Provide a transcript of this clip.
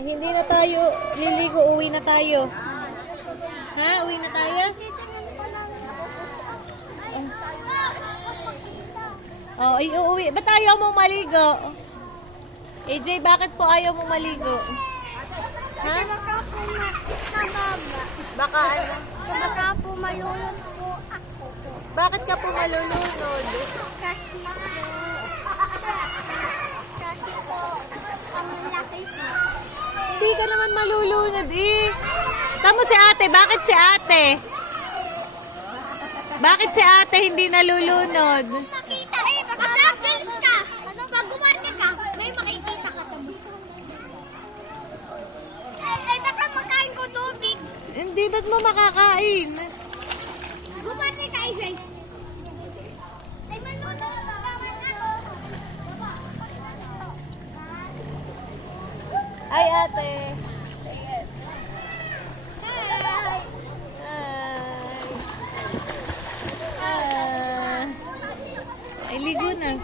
Eh, hindi na tayo liligo. Uwi na tayo. Ha? Uwi na tayo? Oh, ay, uuwi. Ba't ayaw mong maligo? AJ, bakit po ayaw mong maligo? Ha? Baka ano? Baka po malulod po ako. Bakit ka po malulunod? Kasi po, ang laki po. Hindi ka naman malulunod eh. Tamo si ate. Bakit si ate? Bakit si ate hindi nalulunod? Makita eh, mag-practice ka. Pag gumarni ka, may makikita ka tamo. Eh, baka makain ko tubig. Hindi, ba't mo makakain? Gumarni ka, Isay. Ay, malulod ako. Ay, ate. Hi. Ay. Ay, ligo na.